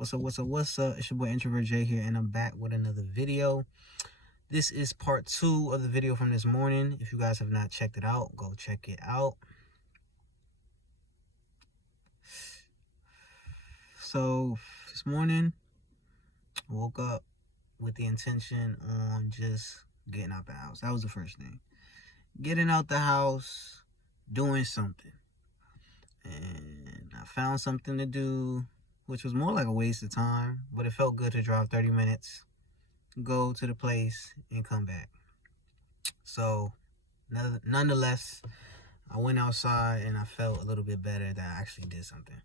What's up? It's your boy Introvert J here, and I'm back with another video. This is part 2 of the video from this morning. If you guys have not checked it out, go check it out. So, this morning, I woke up with the intention on just getting out the house. That was the first thing. Getting out the house, doing something. And I found something to do, which was more like a waste of time, but it felt good to drive 30 minutes, go to the place, and come back. So, nonetheless, I went outside and I felt a little bit better that I actually did something.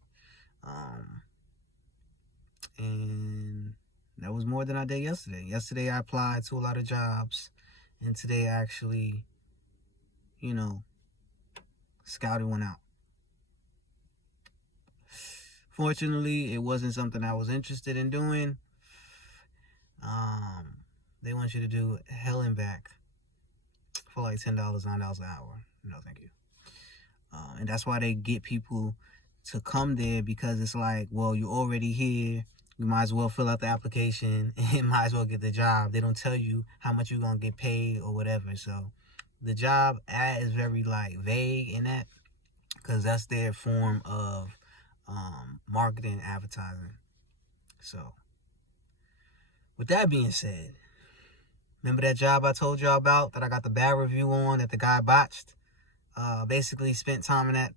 And that was more than I did yesterday. Yesterday, I applied to a lot of jobs, and today, I actually, scouted one out. Fortunately, it wasn't something I was interested in doing. They want you to do hell and back for like $10, $9 an hour. No, thank you. And that's why they get people to come there, because it's like, well, you're already here. You might as well fill out the application and might as well get the job. They don't tell you how much you're going to get paid or whatever. So the job ad is very vague in that, because that's their form of marketing, advertising. So with that being said, remember that job I told y'all about that I got the bad review on, that the guy botched? Basically spent time in that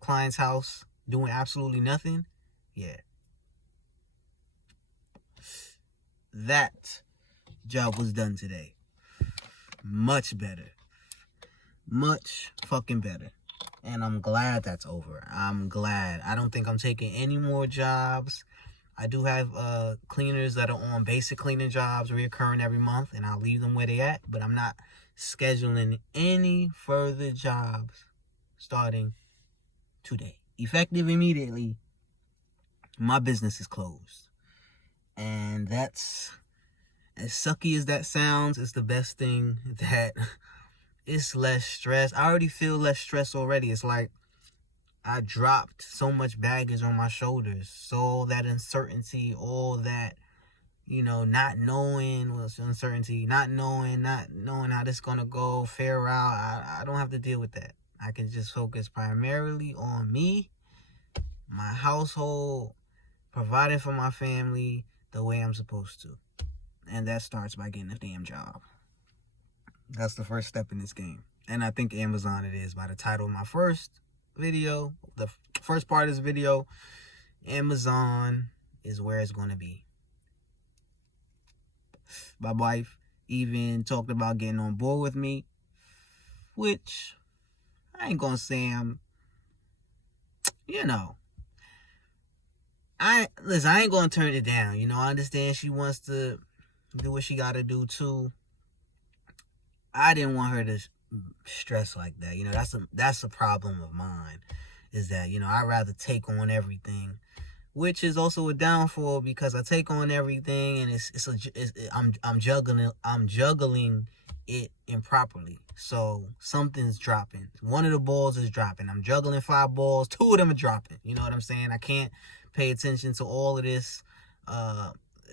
client's house doing absolutely nothing. Yeah. That job was done today. Much better. Much fucking better. And I'm glad that's over. I'm glad. I don't think I'm taking any more jobs. I do have cleaners that are on basic cleaning jobs reoccurring every month, and I'll leave them where they at, but I'm not scheduling any further jobs starting today. Effective immediately, my business is closed. And that's, as sucky as that sounds, it's the best thing that it's less stress. I already feel less stress already. It's like I dropped so much baggage on my shoulders. So that uncertainty, all that, not knowing what's uncertainty, not knowing how this is going to go, fair out. I don't have to deal with that. I can just focus primarily on me, my household, providing for my family the way I'm supposed to. And that starts by getting a damn job. That's the first step in this game. And I think Amazon it is. By the title of my first video, the first part of this video, Amazon is where it's going to be. My wife even talked about getting on board with me, which I ain't going to say I ain't going to turn it down. I understand she wants to do what she got to do too. I didn't want her to stress like that. That's a problem of mine, is that, I'd rather take on everything, which is also a downfall, because I take on everything and I'm juggling it improperly. So something's dropping. One of the balls is dropping. I'm juggling 5 balls. 2 of them are dropping. You know what I'm saying? I can't pay attention to all of this.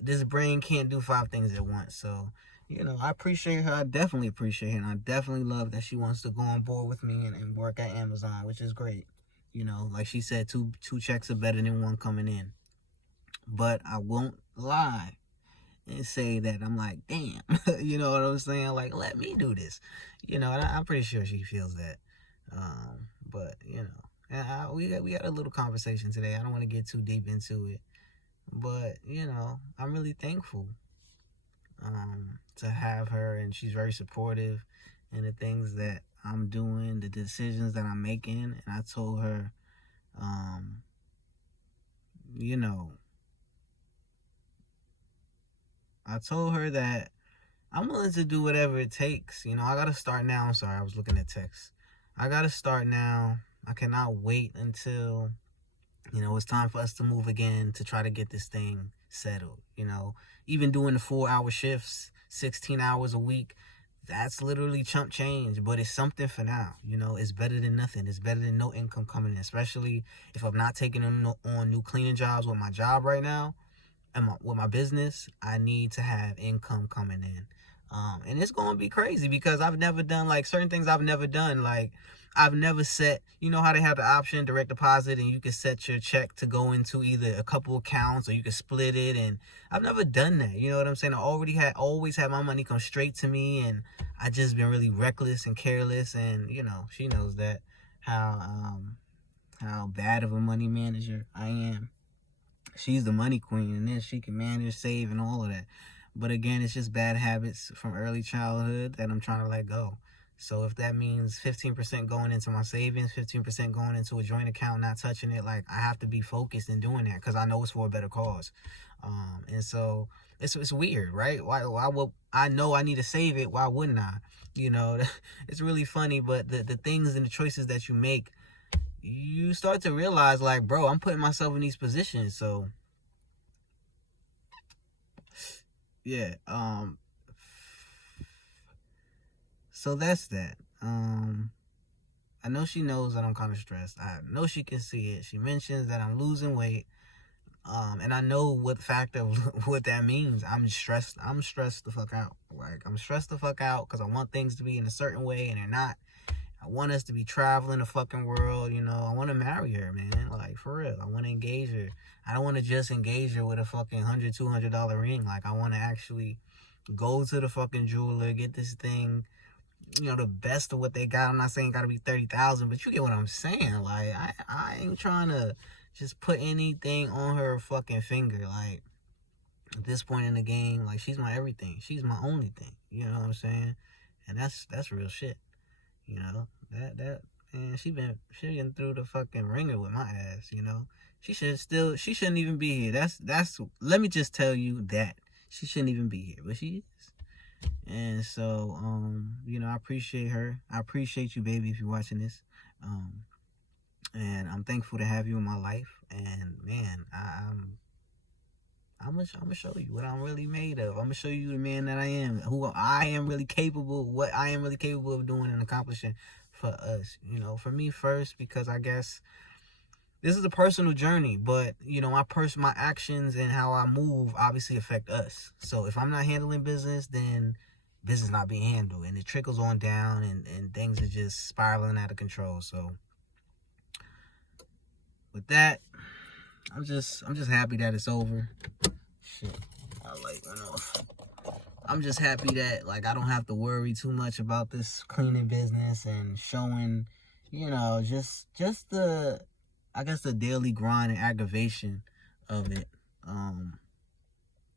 This brain can't do 5 things at once. So, I appreciate her. I definitely appreciate her. And I definitely love that she wants to go on board with me and work at Amazon, which is great. Like she said, two checks are better than one coming in. But I won't lie and say that I'm like, damn, you know what I'm saying? Like, let me do this. And I'm pretty sure she feels that. But, we got a little conversation today. I don't want to get too deep into it. But, I'm really thankful to have her, and she's very supportive in the things that I'm doing, the decisions that I'm making. And I told her, I told her that I'm willing to do whatever it takes. I got to start now. I'm sorry, I was looking at text. I got to start now. I cannot wait until, it's time for us to move again, to try to get this thing settled. Even doing the 4-hour shifts, 16 hours a week, that's literally chump change, but it's something for now. It's better than nothing. It's better than no income coming in, especially if I'm not taking on new cleaning jobs with my job right now. with my business, I need to have income coming in. And it's going to be crazy because I've never done like certain things I've never done. Like I've never set, you know how they have the option direct deposit and you can set your check to go into either a couple accounts or you can split it. And I've never done that. You know what I'm saying? I always had my money come straight to me, and I just been really reckless and careless. And, you know, she knows that how bad of a money manager I am. She's the money queen, and then she can manage, save, and all of that. But again, it's just bad habits from early childhood that I'm trying to let go. So if that means 15% going into my savings, 15% going into a joint account, not touching it, like I have to be focused in doing that because I know it's for a better cause. And so it's weird, right? Why would I know I need to save it? Why wouldn't I? You know, it's really funny, but the things and the choices that you make, you start to realize like, bro, I'm putting myself in these positions. So yeah, so that's that. I know she knows that I'm kind of stressed. I know she can see it. She mentions that I'm losing weight. And I know what factor of what that means. I'm stressed the fuck out. Like I'm stressed the fuck out because I want things to be in a certain way and they're not. I want us to be traveling the fucking world, you know. I want to marry her, man. Like, for real. I want to engage her. I don't want to just engage her with a fucking $100, $200 ring. Like, I want to actually go to the fucking jeweler, get this thing, you know, the best of what they got. I'm not saying it got to be 30,000, but you get what I'm saying. Like, I ain't trying to just put anything on her fucking finger. Like, at this point in the game, like, she's my everything. She's my only thing. You know what I'm saying? And that's real shit. You know, that man, she been through the fucking ringer with my ass, you know. She shouldn't even be here. That's let me just tell you that. She shouldn't even be here, but she is. And so, you know, I appreciate her. I appreciate you, baby, if you're watching this. And I'm thankful to have you in my life. And man, I'm gonna show you what I'm really made of. I'm gonna show you the man that I am, who I am really capable, what I am really capable of doing and accomplishing for us. You know, for me first, because I guess this is a personal journey, but you know, my actions and how I move obviously affect us. So if I'm not handling business, then business not being handled, and it trickles on down, and things are just spiraling out of control. So with that, I'm just happy that it's over. Shit, my light went off. I'm just happy that like I don't have to worry too much about this cleaning business and showing, you know, just the, I guess, the daily grind and aggravation of it.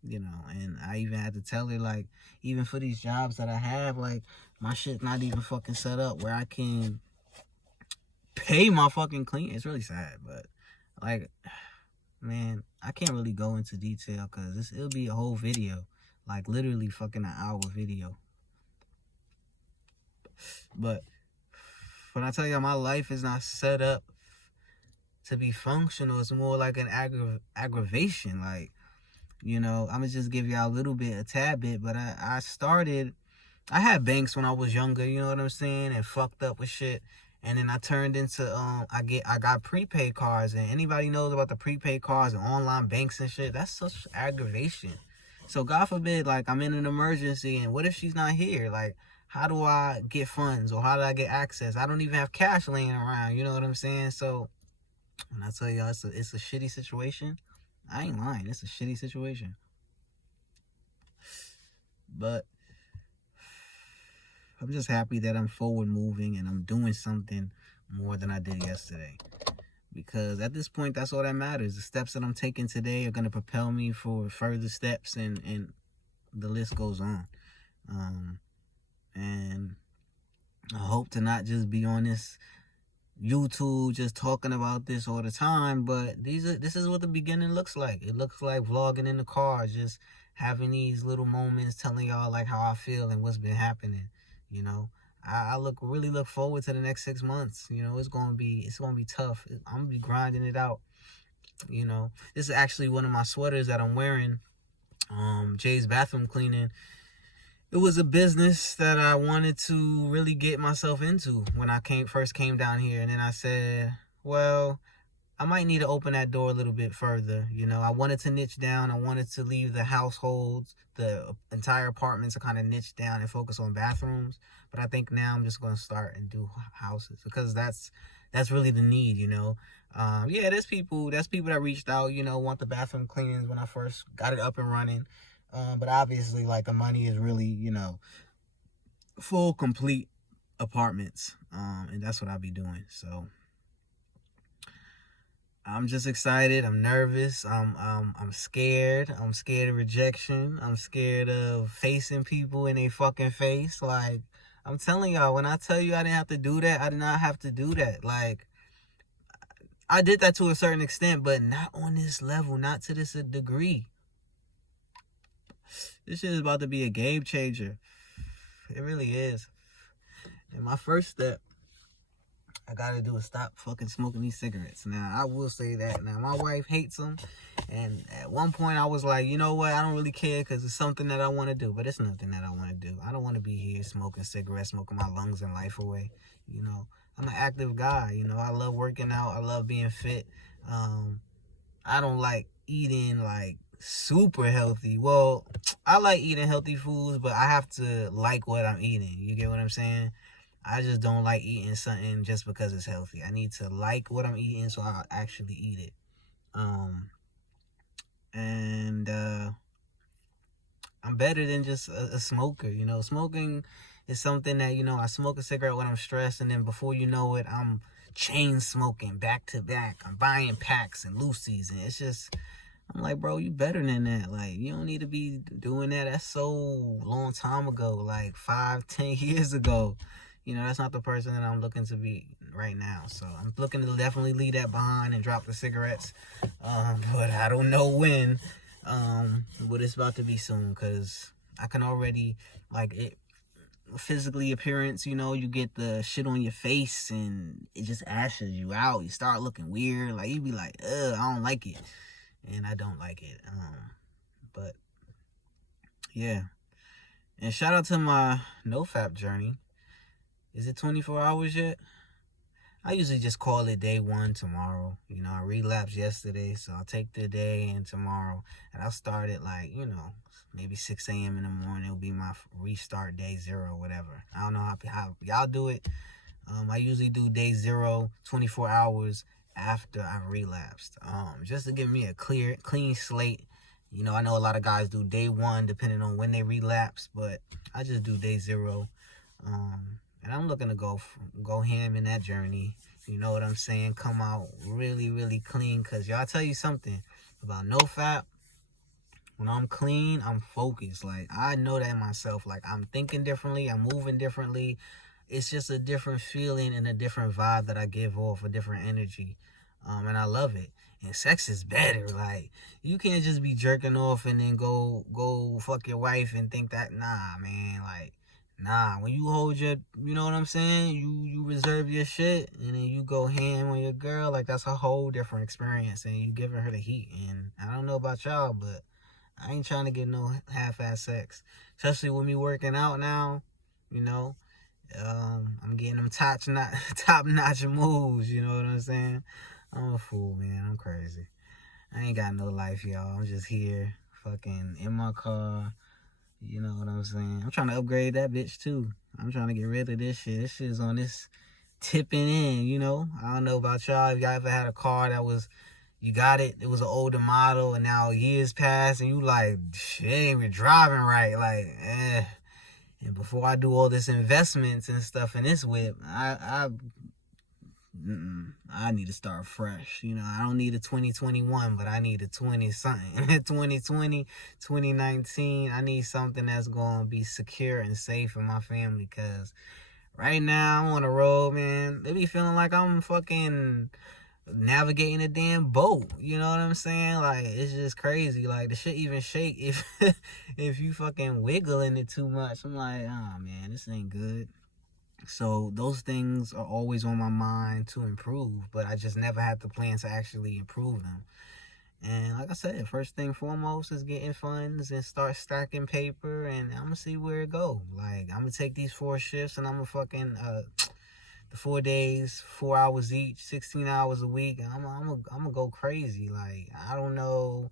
You know, and I even had to tell her, like, even for these jobs that I have, like, my shit's not even fucking set up where I can pay my fucking clean. It's really sad, but like, man, I can't really go into detail because it'll be a whole video, like literally fucking an hour video. But when I tell you my life is not set up to be functional, it's more like an aggravation. Like, you know, I'm gonna just give y'all a tad bit, but I had banks when I was younger, you know what I'm saying, and fucked up with shit. And then I turned into I got prepaid cards, and anybody knows about the prepaid cards and online banks and shit, that's such aggravation. So God forbid, like, I'm in an emergency, and what if she's not here? Like, how do I get funds, or how do I get access? I don't even have cash laying around, you know what I'm saying? So when I tell y'all it's a shitty situation, I ain't lying, it's a shitty situation. But I'm just happy that I'm forward moving and I'm doing something more than I did yesterday. Because at this point, that's all that matters. The steps that I'm taking today are going to propel me for further steps, and the list goes on. And I hope to not just be on this YouTube just talking about this all the time, but this is what the beginning looks like. It looks like vlogging in the car, just having these little moments, telling y'all like how I feel and what's been happening. You know, I really look forward to the next 6 months. You know, it's gonna be tough. I'm gonna be grinding it out. You know, this is actually one of my sweaters that I'm wearing. Jay's Bathroom Cleaning. It was a business that I wanted to really get myself into when I first came down here, and then I said, well, I might need to open that door a little bit further. You know, I wanted to niche down. I wanted to leave the households, the entire apartments to kind of niche down and focus on bathrooms. But I think now I'm just going to start and do houses because that's really the need, you know. Yeah, there's people that reached out, you know, want the bathroom cleanings when I first got it up and running. But obviously, like, the money is really, you know, full, complete apartments. And that's what I'll be doing. So I'm just excited. I'm nervous. I'm scared. I'm scared of rejection. I'm scared of facing people in a fucking face. Like, I'm telling y'all, when I tell you I didn't have to do that, I did not have to do that. Like, I did that to a certain extent, but not on this level, not to this degree. This shit is about to be a game changer. It really is. And my first step I gotta do is stop fucking smoking these cigarettes. Now, I will say that. Now, my wife hates them. And at one point, I was like, you know what? I don't really care because it's something that I want to do. But it's nothing that I want to do. I don't want to be here smoking cigarettes, smoking my lungs and life away. You know, I'm an active guy. You know, I love working out. I love being fit. I don't like eating, like, super healthy. Well, I like eating healthy foods, but I have to like what I'm eating. You get what I'm saying? I just don't like eating something just because it's healthy. I need to like what I'm eating so I'll actually eat it. And I'm better than just a smoker. You know, smoking is something that, you know, I smoke a cigarette when I'm stressed, and then before you know it, I'm chain smoking back to back. I'm buying packs and loosies, and it's just, I'm like, bro, you better than that. Like, you don't need to be doing that. That's so long time ago, like 5-10 years ago. You know, that's not the person that I'm looking to be right now. So I'm looking to definitely leave that behind and drop the cigarettes. But I don't know when. But it's about to be soon, because I can already, like, it physically appearance, you know, you get the shit on your face and it just ashes you out. You start looking weird. Like, you be like, ugh, I don't like it. And I don't like it. But yeah. And shout out to my NoFap journey. Is it 24 hours yet? I usually just call it day one tomorrow. You know, I relapsed yesterday, so I'll take the day and tomorrow. And I'll start at, like, you know, maybe 6 a.m. in the morning. It'll be my restart day 0 or whatever. I don't know how y'all do it. I usually do day 0, 24 hours after I've relapsed. Just to give me a clean slate. You know, I know a lot of guys do day 1 depending on when they relapse, but I just do day 0. And I'm looking to go ham in that journey. You know what I'm saying? Come out really, really clean. Because y'all, tell you something about NoFap. When I'm clean, I'm focused. Like, I know that in myself. Like, I'm thinking differently. I'm moving differently. It's just a different feeling and a different vibe that I give off, a different energy. And I love it. And sex is better. Like, you can't just be jerking off and then go fuck your wife and think that, nah, man. Like, nah, when you hold your, you know what I'm saying? You reserve your shit and then you go ham on your girl. Like, that's a whole different experience. And you giving her the heat. And I don't know about y'all, but I ain't trying to get no half-ass sex. Especially with me working out now, you know. I'm getting them top-notch moves, you know what I'm saying? I'm a fool, man. I'm crazy. I ain't got no life, y'all. I'm just here, fucking in my car. You know what I'm saying? I'm trying to upgrade that bitch, too. I'm trying to get rid of this shit. This shit's on this tipping in, you know? I don't know about y'all. If y'all ever had a car that was, you got it, it was an older model, and now years pass, and you like, shit ain't even driving right. Like, And before I do all this investments and stuff in this whip, I need to start fresh. You know, I don't need a 2021, but I need a 20-something. 2020, 2019, I need something that's going to be secure and safe for my family, because right now I'm on the road, man. They be feeling like I'm fucking navigating a damn boat. You know what I'm saying? Like, it's just crazy. Like, the shit even shake if if you fucking wiggling it too much. I'm like, oh, man, this ain't good. So those things are always on my mind to improve, but I just never had the plan to actually improve them. And like I said, first thing foremost is getting funds and start stacking paper, and I'm gonna see where it go. Like, I'm gonna take these 4 shifts and I'm gonna fucking the 4 days, 4 hours each, 16 hours a week. I'm gonna go crazy. Like, I don't know,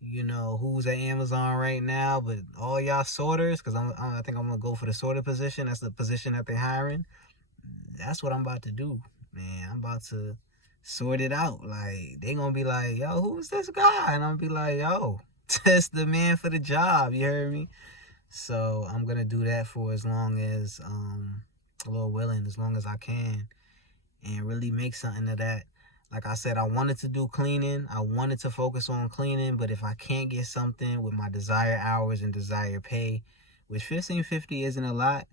who's at Amazon right now, but all y'all sorters, because I think I'm gonna go for the sorter position. That's the position that they're hiring. That's what I'm about to do, man. I'm about to sort it out. Like, they gonna be like, yo, who's this guy? And I'm gonna be like, yo, that's the man for the job. You heard me? So I'm gonna do that for as long as Lord willing, as long as I can, and really make something of that. Like I said, I wanted to do cleaning. I wanted to focus on cleaning, but if I can't get something with my desired hours and desired pay, which $15.50 isn't a lot,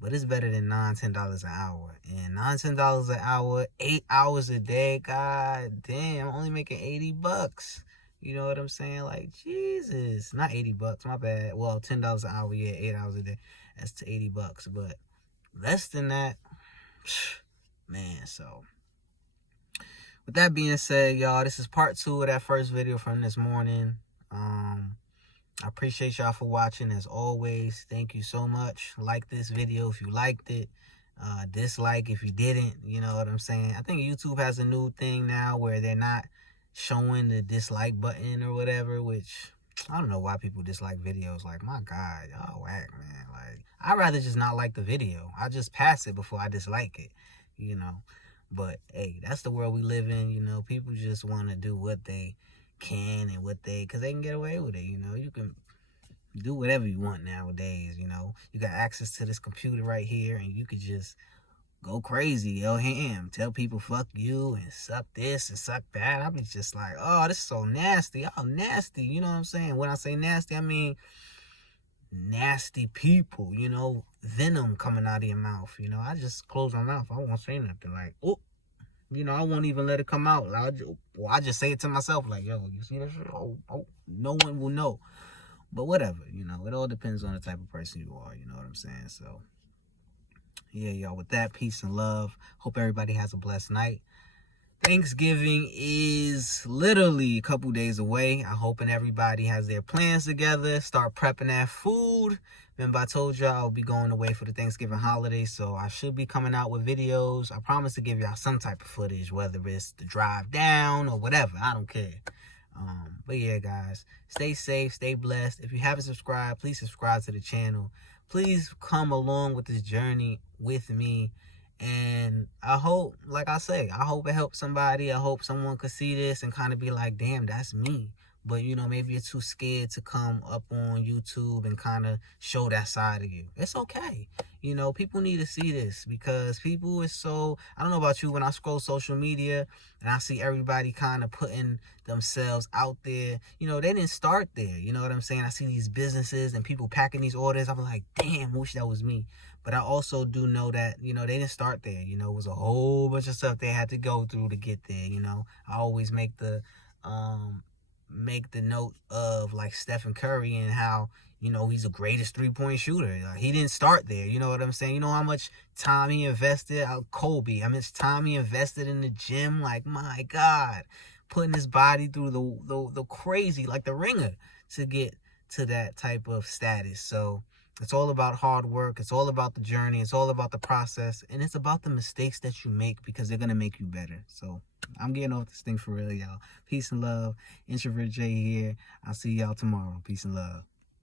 but it's better than $9-10 an hour. And $9-10 an hour, 8 hours a day, god damn, I'm only making $80. You know what I'm saying? Like, Jesus. Not $80, my bad. Well, $10 an hour, yeah, 8 hours a day. That's to $80. But less than that, man, so. With that being said, y'all, this is part 2 of that first video from this morning. I appreciate y'all for watching as always. Thank you so much. Like this video if you liked it. Dislike if you didn't. You know what I'm saying? I think YouTube has a new thing now where they're not showing the dislike button or whatever, which I don't know why people dislike videos. Like, my God, y'all whack, man. Like, I'd rather just not like the video. I just pass it before I dislike it, But, hey, that's the world we live in, People just want to do what they can and because they can get away with it, You can do whatever you want nowadays, You got access to this computer right here, and you could just go crazy, yo, tell people fuck you and suck this and suck that. I'll be just like, oh, this is so nasty. Oh, nasty, you know what I'm saying? When I say nasty, I mean nasty people, venom coming out of your mouth, I just close my mouth. I won't say nothing. Like, oh, I won't even let it come out. I just say it to myself, like, yo, you see that shit? Oh, no one will know. But whatever, it all depends on the type of person you are, you know what I'm saying? So, yeah, y'all, with that, peace and love. Hope everybody has a blessed night. Thanksgiving is literally a couple days away. I'm hoping everybody has their plans together, start prepping that food. Remember, I told y'all I'll be going away for the Thanksgiving holiday, so I should be coming out with videos. I promise to give y'all some type of footage, whether it's the drive down or whatever. I don't care. But yeah, guys, stay safe, stay blessed. If you haven't subscribed, please subscribe to the channel. Please come along with this journey with me. And I hope, like I say, I hope it helps somebody. I hope someone could see this and kind of be like, damn, that's me. But, maybe you're too scared to come up on YouTube and kind of show that side of you. It's okay. People need to see this because people is so, I don't know about you, when I scroll social media and I see everybody kind of putting themselves out there, they didn't start there. You know what I'm saying? I see these businesses and people packing these orders. I'm like, damn, wish that was me. But I also do know that, they didn't start there. It was a whole bunch of stuff they had to go through to get there. I always make the note of like Stephen Curry and how, he's the greatest three-point shooter. He didn't start there. You know what I'm saying? You know how much time he invested? Kobe, how much time he invested in the gym? Like, my God, putting his body through the crazy, like the ringer, to get to that type of status. So it's all about hard work. It's all about the journey. It's all about the process. And it's about the mistakes that you make because they're going to make you better. So I'm getting off this thing for real, y'all. Peace and love. Introvert J here. I'll see y'all tomorrow. Peace and love.